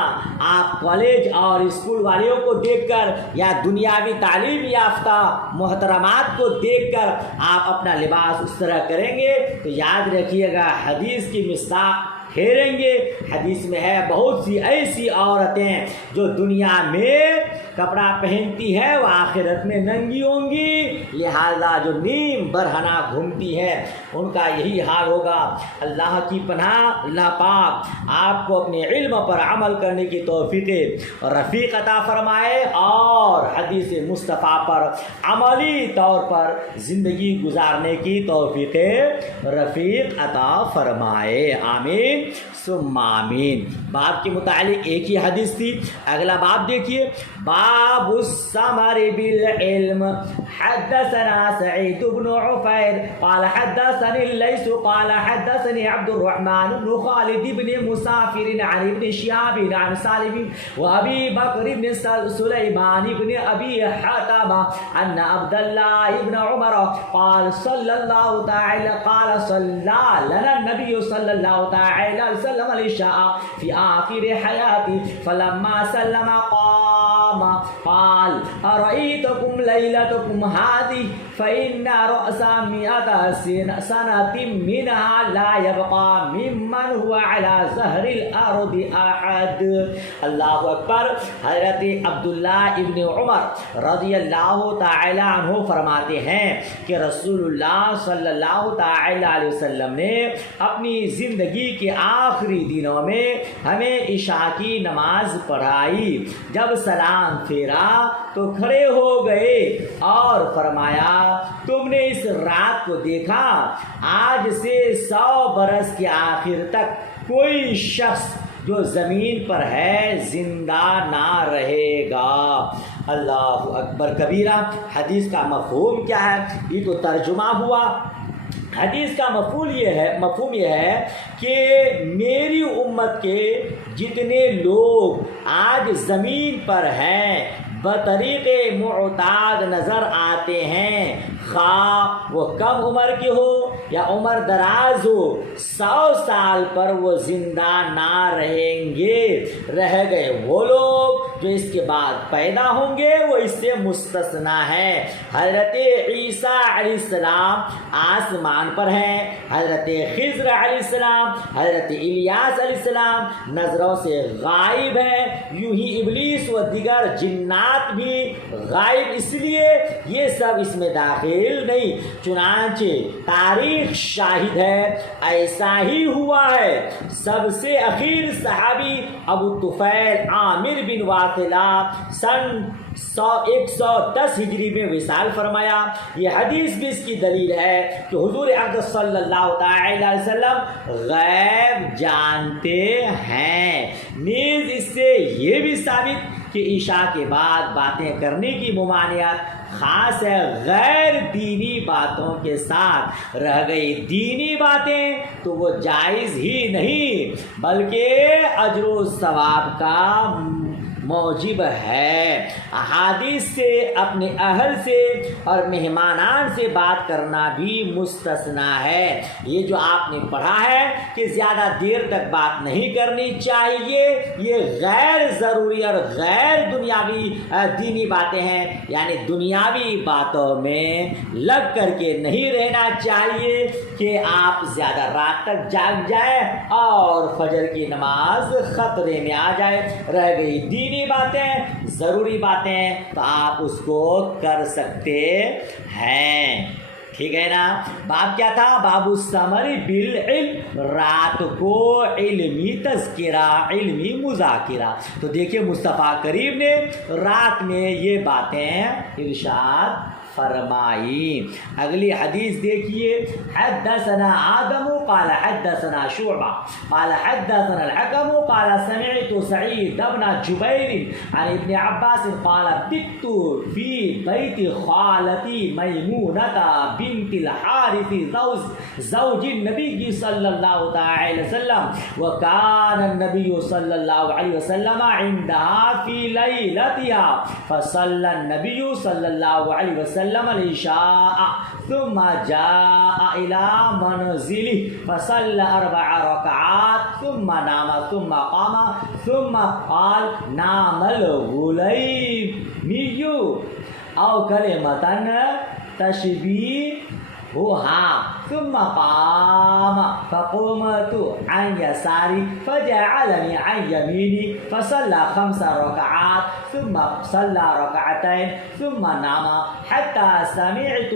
آپ کالج اور اسکول والیوں کو دیکھ کر یا دنیاوی تعلیم یافتہ محترمات کو دیکھ کر آپ اپنا لباس اس طرح کریں گے تو یاد رکھیے گا حدیث کی مصداق پھیریں گے۔ حدیث میں ہے بہت سی ایسی عورتیں جو دنیا میں کپڑا پہنتی ہے وہ آخرت میں ننگی ہوں گی، لہذا جو نیم برہنہ گھومتی ہے ان کا یہی حال ہوگا۔ اللہ کی پناہ، اللہ پاک آپ کو اپنے علم پر عمل کرنے کی توفیق اور رفیق عطا فرمائے، اور حدیث مصطفیٰ پر عملی طور پر زندگی گزارنے کی توفیق رفیق عطا فرمائے، آمین ثم آمین۔ باب کے متعلق ایک ہی حدیث تھی، اگلا باب دیکھیے، باب الثمر بالعلم۔ حدثنا سعید بن عفیر قال حدثني الليث قال حدثني عبد الرحمن بن خالد بن مسافر عن ابن شهاب عن سالم وابي بكر بن سليمان بن ابي حاتم ان عبد الله بن عمر قال صلى الله تعالى قال صلى لنا النبي صلى الله تعالى عليه وسلم العشاء في آخر حياتي فلما سلم قام قال أرأيتكم ليلتكم هذه فإن رأس 100 سنة منها لا يبقى ممن هو على ظهر الأرض أحد۔ اللہ اکبر۔ حضرت عبداللہ ابن عمر رضی اللہ تعالی عنہ فرماتے ہیں کہ رسول اللہ صلی اللہ تعالی علیہ وسلم نے اپنی زندگی کے آخری دنوں میں ہمیں عشاء کی نماز پڑھائی، جب سلام پھیرا تو کھڑے ہو گئے اور فرمایا تم نے اس رات کو دیکھا، آج سے 100 برس کے آخر تک کوئی شخص جو زمین پر ہے زندہ نہ رہے گا۔ اللہ اکبر کبیرہ۔ حدیث کا مفہوم کیا ہے؟ یہ تو ترجمہ ہوا۔ حدیث کا مفہوم یہ ہے کہ میری امت کے جتنے لوگ آج زمین پر ہیں بطریق معتاد نظر آتے ہیں، خواہ وہ کم عمر کے ہو یا عمر دراز ہو، 100 سال پر وہ زندہ نہ رہیں گے۔ رہ گئے وہ لوگ جو اس کے بعد پیدا ہوں گے وہ اس سے مستثنا ہے۔ حضرت عیسیٰ علیہ السلام آسمان پر ہیں، حضرت خضر علیہ السلام، حضرت الیاس علیہ السلام نظروں سے غائب ہیں، یوں ہی ابلیس و دیگر جنات بھی غائب، اس لیے یہ سب اس میں داخل نہیں۔ چنانچہ تاریخ شاہد ہے ایسا ہی ہوا ہے۔ سب سے اخیر صحابی ابو طفیل عامر بن واثلہ سن 110 ہجری میں وصال فرمایا۔ یہ حدیث بھی اس کی دلیل ہے کہ حضور اقدس صلی اللہ تعالی علیہ وسلم غیب جانتے ہیں۔ نیز اس سے یہ بھی ثابت کہ عشاء کے بعد باتیں کرنے کی ممانعت خاص ہے، غیر دینی باتوں کے ساتھ رہ گئی دینی باتیں تو وہ جائز ہی نہیں بلکہ اجر و ثواب کا موجب ہے۔ احادیث سے اپنے اہل سے اور مہمانان سے بات کرنا بھی مستثنا ہے۔ یہ جو آپ نے پڑھا ہے کہ زیادہ دیر تک بات نہیں کرنی چاہیے، یہ غیر ضروری اور غیر دنیاوی دینی باتیں ہیں، یعنی دنیاوی باتوں میں لگ کر کے نہیں رہنا چاہیے کہ آپ زیادہ رات تک جاگ جائیں اور فجر کی نماز خطرے میں آ جائے۔ رہ گئی دینی باتیں، ضروری باتیں تو آپ اس کو کر سکتے ہیں، ٹھیک ہے نا۔ باب کیا تھا؟ باب الثمر بالعلم، رات کو علمی تذکرہ، علمی مذاکرہ۔ تو دیکھیے مصطفیٰ کریم نے رات میں یہ باتیں ارشاد فرمائی۔ اگلی حدیث دیکھیے، حدثنا آدم قال حدثنا شعبہ قال حدثنا الحكم قال سمعت سعید بن جبیر عن ابن عباس قال بت في بيت خالتي میمونة بنت الحارث زوج النبي صلى الله عليه وسلم وكان النبي صلى الله عليه وسلم عندها في ليلتها فصلى النبي صلى الله عليه وسلم العشاء ثم جاء إلى منزله فصلى 4 ركعات ثم نام ثم قام ثم قال نام الغليمي أو كلمة تشبيهها ثم قام فقمت عن يساري فجعلني عن يميني فصلى 5 ركعات ثم صلى 2 ركعتين ثم نام حتى سمعت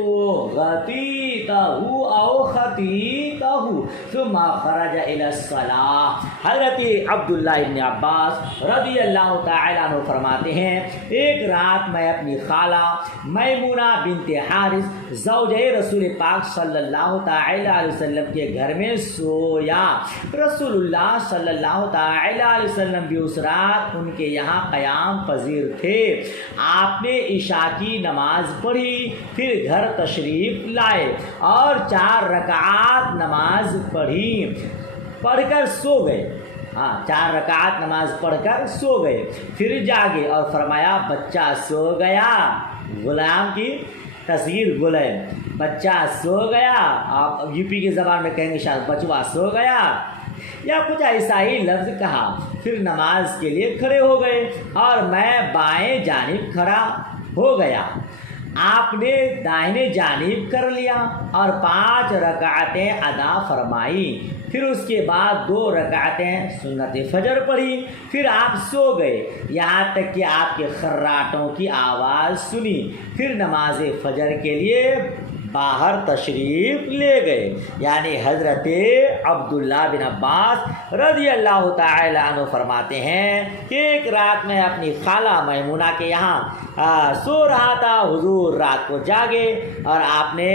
غطيته أو خطيته ثم خرج إلى الصلاة۔ حضرت عبداللہ ابن عباس رضی اللہ تعالیٰ عنہ فرماتے ہیں، ایک رات میں اپنی خالہ میمونہ بنت حارث زوجہ رسول پاک صلی اللہ تعالی علیہ وسلم کے گھر میں سویا۔ رسول اللہ صلی اللہ تعالی علیہ وسلم بھی اس رات ان کے یہاں قیام پذیر تھے۔ آپ نے عشاء کی نماز پڑھی، پھر گھر تشریف لائے اور 4 رکعات نماز پڑھ کر سو گئے۔ 4 رکعات نماز پڑھ کر سو گئے، پھر جاگے اور فرمایا بچہ سو گیا۔ غلام کی تصغیر غلام، بچہ سو گیا، آپ یو پی کی زبان میں کہیں گے شاید بچوا سو گیا یا کچھ ایسا ہی لفظ کہا۔ پھر نماز کے لیے کھڑے ہو گئے اور میں بائیں جانب کھڑا ہو گیا، آپ نے دائیں جانب کر لیا اور 5 رکعتیں ادا فرمائی، پھر اس کے بعد 2 رکعتیں سنت فجر پڑھی، پھر آپ سو گئے یہاں تک کہ آپ کے خراٹوں کی آواز سنی، پھر نماز فجر کے لیے باہر تشریف لے گئے۔ یعنی حضرت عبداللہ بن عباس رضی اللہ تعالی عنہ فرماتے ہیں کہ ایک رات میں اپنی خالہ میمونہ کے یہاں سو رہا تھا، حضور رات کو جاگے اور آپ نے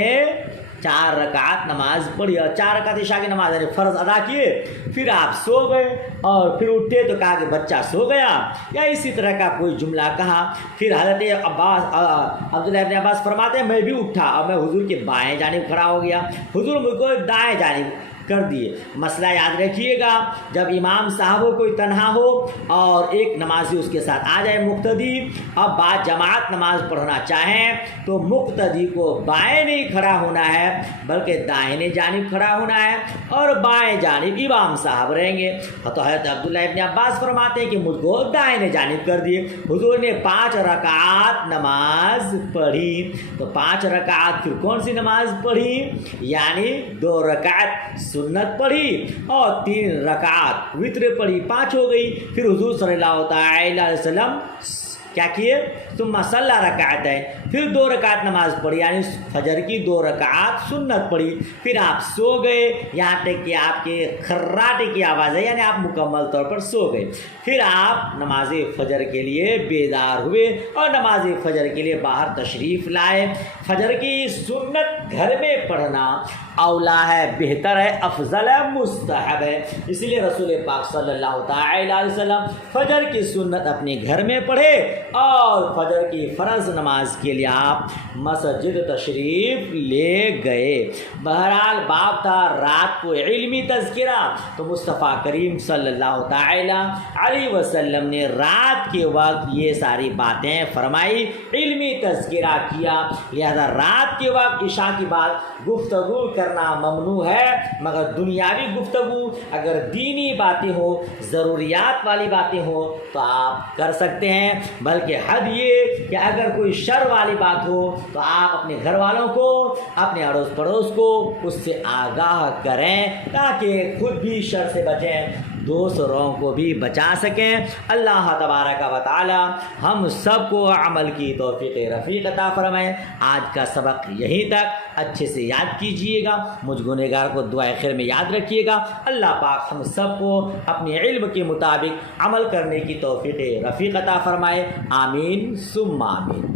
4 رکعت نماز پڑھی اور 4 رکعت عشاء کی نماز یعنی فرض ادا کیے، پھر آپ سو گئے اور پھر اٹھے تو کہا کہ بچہ سو گیا یا اسی طرح کا کوئی جملہ کہا۔ پھر حضرت عبداللہ ابن عباس فرماتے ہیں میں بھی اٹھا اور میں حضور کے بائیں جانب کھڑا ہو گیا، حضور مجھ کو دائیں جانب کر دیے۔ مسئلہ یاد رکھیے گا، جب امام صاحب ہو کوئی تنہا ہو اور ایک نمازی اس کے ساتھ آ جائے مقتدی، اب بعد جماعت نماز پڑھنا چاہیں تو مقتدی کو بائیں نہیں کھڑا ہونا ہے بلکہ دائیں جانب کھڑا ہونا ہے اور بائیں جانب امام صاحب رہیں گے۔ تو حضرت عبداللہ ابن عباس فرماتے ہیں کہ مجھ کو دائیں جانب کر دیے۔ حضور نے 5 رکعات نماز پڑھی، تو 5 رکعات پھر کون سی نماز پڑھی؟ یعنی 2 رکعت سنت پڑھی اور 3 رکعت وتر پڑھی، 5 ہو گئی۔ پھر حضور صلی اللہ تعالی علیہ وسلم کیا کیے؟ ثم صلی رکعتین، پھر 2 رکعت نماز پڑھی، یعنی فجر کی 2 رکعت سنت پڑھی۔ پھر آپ سو گئے، یہاں تک کہ آپ کے خراٹے کی آواز ہے، یعنی آپ مکمل طور پر سو گئے۔ پھر آپ نماز فجر کے لیے بیدار ہوئے اور نماز فجر کے لیے باہر تشریف لائے۔ فجر کی سنت گھر میں پڑھنا اولا ہے، بہتر ہے، افضل ہے، مستحب ہے۔ اس لیے رسول پاک صلی اللہ تعالی علیہ وسلم فجر کی سنت اپنے گھر میں پڑھے اور فجر کی فرض نماز کے لیے آپ مسجد تشریف لے گئے۔ بہرحال باب تھا رات کو علمی تذکرہ، تو مصطفیٰ کریم صلی اللہ تعالی علیہ وسلم نے رات کے وقت یہ ساری باتیں فرمائی، علمی تذکرہ کیا۔ لہذا رات کے وقت عشاء کی بات گفتگو کرنا ممنوع ہے، مگر دنیاوی گفتگو، اگر دینی باتیں ہو، ضروریات والی باتیں ہو تو آپ کر سکتے ہیں۔ بلکہ حد یہ کہ اگر کوئی شر والی بات ہو تو آپ اپنے گھر والوں کو، اپنے اڑوس پڑوس کو اس سے آگاہ کریں تاکہ خود بھی شر سے بچیں، دوسروں کو بھی بچا سکیں۔ اللہ تبارک و تعالی ہم سب کو عمل کی توفیق رفیق عطا فرمائے۔ آج کا سبق یہیں تک، اچھے سے یاد کیجئے گا، مجھ گنہگار کو دعائے خیر میں یاد رکھیے گا۔ اللہ پاک ہم سب کو اپنے علم کے مطابق عمل کرنے کی توفیق رفیق عطا فرمائے۔ آمین ثم آمین۔